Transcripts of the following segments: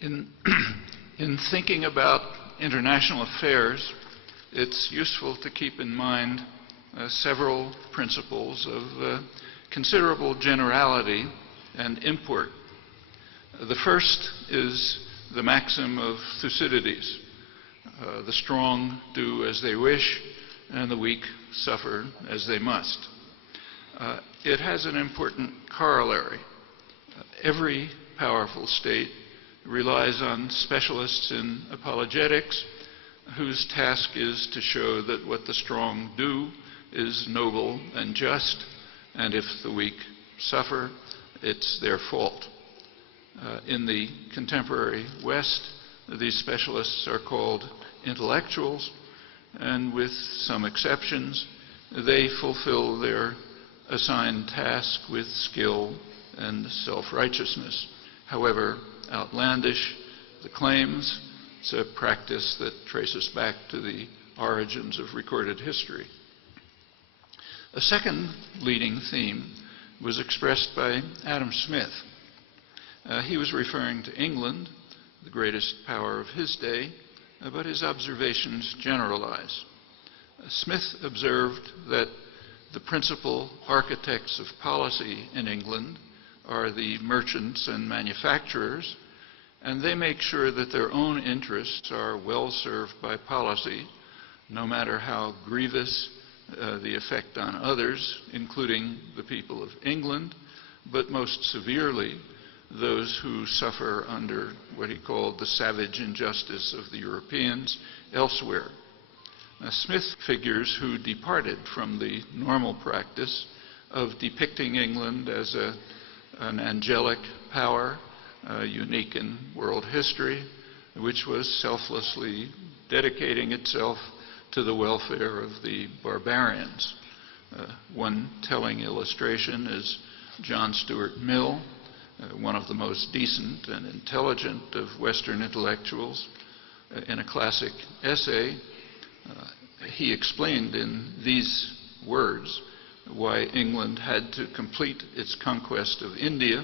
In, in thinking about international affairs, it's useful to keep in mind several principles of considerable generality and import. The first is the Maxim of Thucydides. The strong do as they wish, and the weak suffer as they must. It has an important corollary. Every powerful state relies on specialists in apologetics whose task is to show that what the strong do is noble and just, and if the weak suffer, it's their fault. In the contemporary West, these specialists are called intellectuals, and with some exceptions, they fulfill their assigned task with skill and self-righteousness. However outlandish the claims, it's a practice that traces back to the origins of recorded history. A second leading theme was expressed by Adam Smith. He was referring to England, the greatest power of his day, but his observations generalize. Smith observed that the principal architects of policy in England are the merchants and manufacturers, and they make sure that their own interests are well served by policy, no matter how grievous the effect on others, including the people of England, but most severely those who suffer under what he called the savage injustice of the Europeans elsewhere. Smith figures who departed from the normal practice of depicting England as an angelic power, unique in world history, which was selflessly dedicating itself to the welfare of the barbarians. One telling illustration is John Stuart Mill, one of the most decent and intelligent of Western intellectuals. In a classic essay, he explained in these words why England had to complete its conquest of India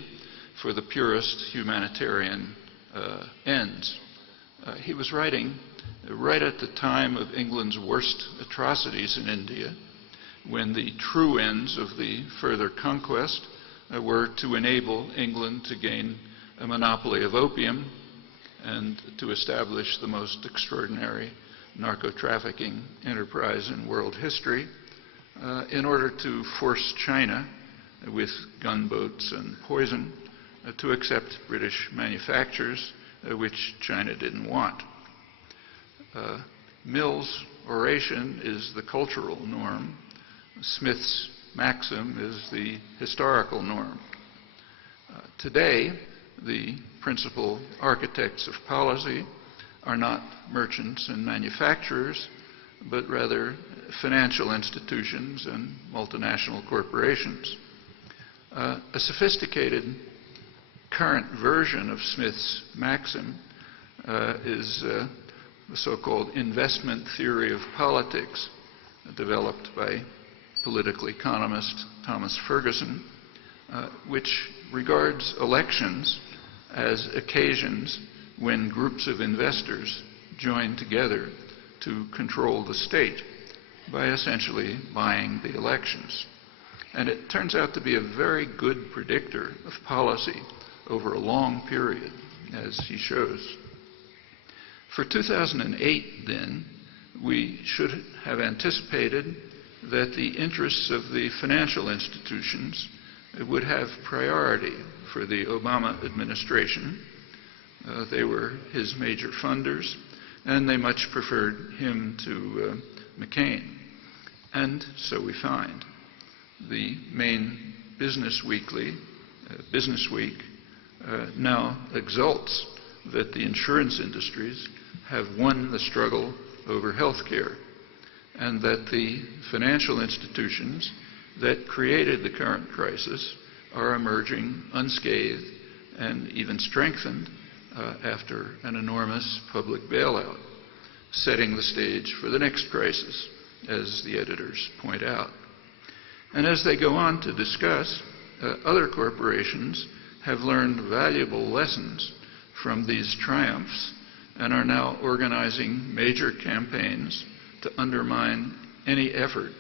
for the purest humanitarian ends. He was writing right at the time of England's worst atrocities in India, when the true ends of the further conquest were to enable England to gain a monopoly of opium and to establish the most extraordinary narco-trafficking enterprise in world history, in order to force China, with gunboats and poison, to accept British manufactures, which China didn't want. Mill's oration is the cultural norm. Smith's maxim is the historical norm. Today, the principal architects of policy are not merchants and manufacturers, but rather financial institutions and multinational corporations. A sophisticated current version of Smith's maxim is the so-called investment theory of politics, developed by political economist Thomas Ferguson, which regards elections as occasions when groups of investors join together to control the state by essentially buying the elections. And it turns out to be a very good predictor of policy over a long period, as he shows. For 2008, then, we should have anticipated that the interests of the financial institutions would have priority for the Obama administration. They were his major funders, and they much preferred him to McCain. And so we find. The main business weekly, Business Week, now exults that the insurance industries have won the struggle over health care, and that the financial institutions that created the current crisis are emerging unscathed and even strengthened after an enormous public bailout, setting the stage for the next crisis, as the editors point out. And as they go on to discuss, other corporations have learned valuable lessons from these triumphs and are now organizing major campaigns to undermine any effort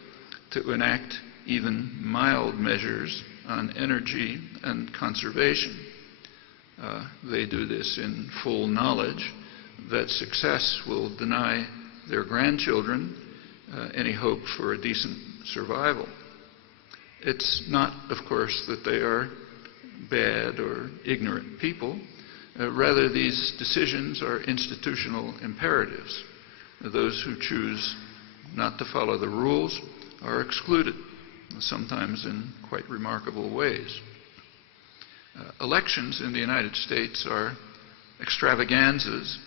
to enact even mild measures on energy and conservation. They do this in full knowledge that success will deny their grandchildren any hope for a decent survival. It's not, of course, that they are bad or ignorant people. Rather, these decisions are institutional imperatives. Those who choose not to follow the rules are excluded, sometimes in quite remarkable ways. Elections in the United States are extravaganzas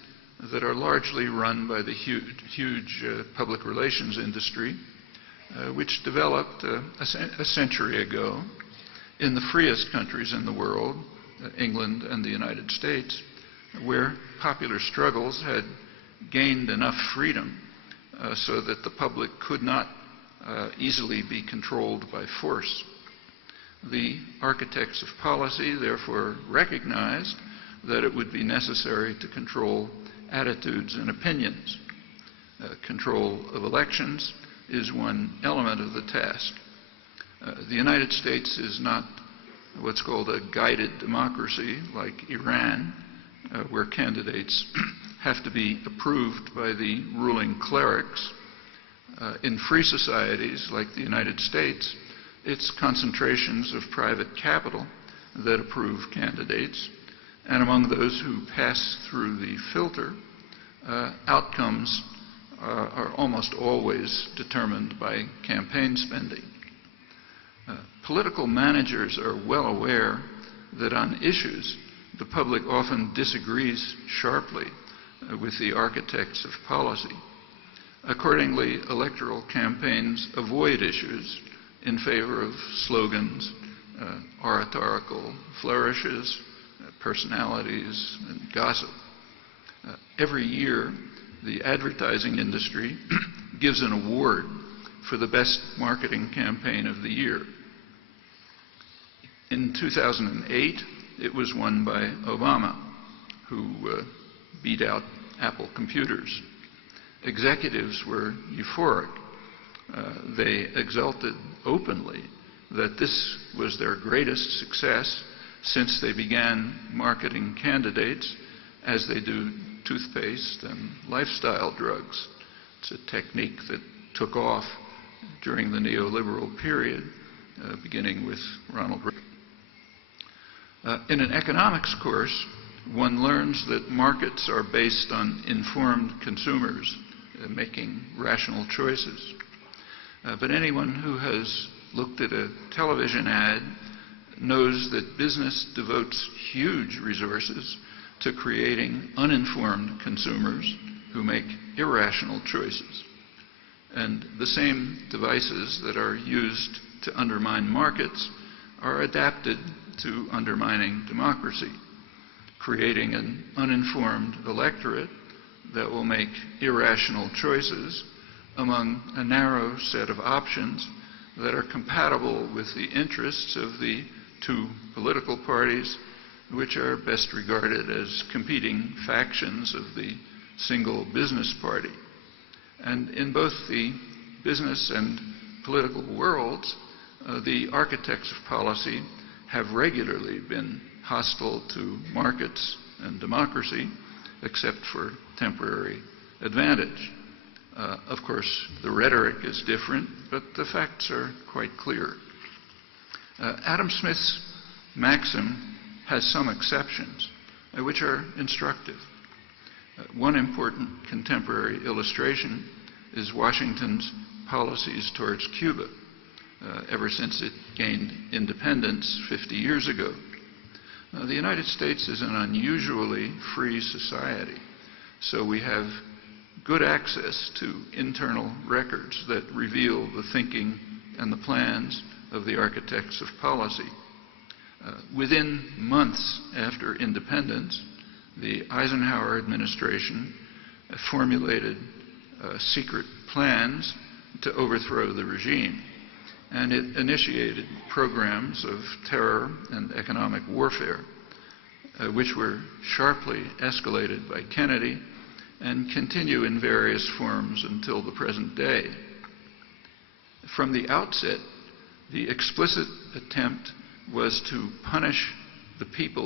that are largely run by the huge public relations industry, which developed a century ago in the freest countries in the world, England and the United States, where popular struggles had gained enough freedom so that the public could not easily be controlled by force. The architects of policy therefore recognized that it would be necessary to control attitudes and opinions. Control of elections is one element of the task. The United States is not what's called a guided democracy like Iran, where candidates have to be approved by the ruling clerics. In free societies like the United States, it's concentrations of private capital that approve candidates, and among those who pass through the filter, outcomes are almost always determined by campaign spending. Political managers are well aware that on issues the public often disagrees sharply with the architects of policy. Accordingly, electoral campaigns avoid issues in favor of slogans, oratorical flourishes, personalities, and gossip. Every year, the advertising industry gives an award for the best marketing campaign of the year. In 2008, it was won by Obama, who beat out Apple computers. Executives were euphoric. They exulted openly that this was their greatest success since they began marketing candidates as they do toothpaste and lifestyle drugs. It's a technique that took off during the neoliberal period, beginning with Ronald Reagan. In an economics course, one learns that markets are based on informed consumers making rational choices. But anyone who has looked at a television ad knows that business devotes huge resources to creating uninformed consumers who make irrational choices. And the same devices that are used to undermine markets are adapted to undermining democracy, creating an uninformed electorate that will make irrational choices among a narrow set of options that are compatible with the interests of the two political parties, which are best regarded as competing factions of the single business party. And in both the business and political worlds, the architects of policy have regularly been hostile to markets and democracy, except for temporary advantage. Of course, the rhetoric is different, but the facts are quite clear. Adam Smith's maxim has some exceptions, which are instructive. One important contemporary illustration is Washington's policies towards Cuba, ever since it gained independence 50 years ago. The United States is an unusually free society, so we have good access to internal records that reveal the thinking and the plans of the architects of policy. Within months after independence, the Eisenhower administration formulated secret plans to overthrow the regime, and it initiated programs of terror and economic warfare. which were sharply escalated by Kennedy and continue in various forms until the present day. From the outset, the explicit attempt was to punish the people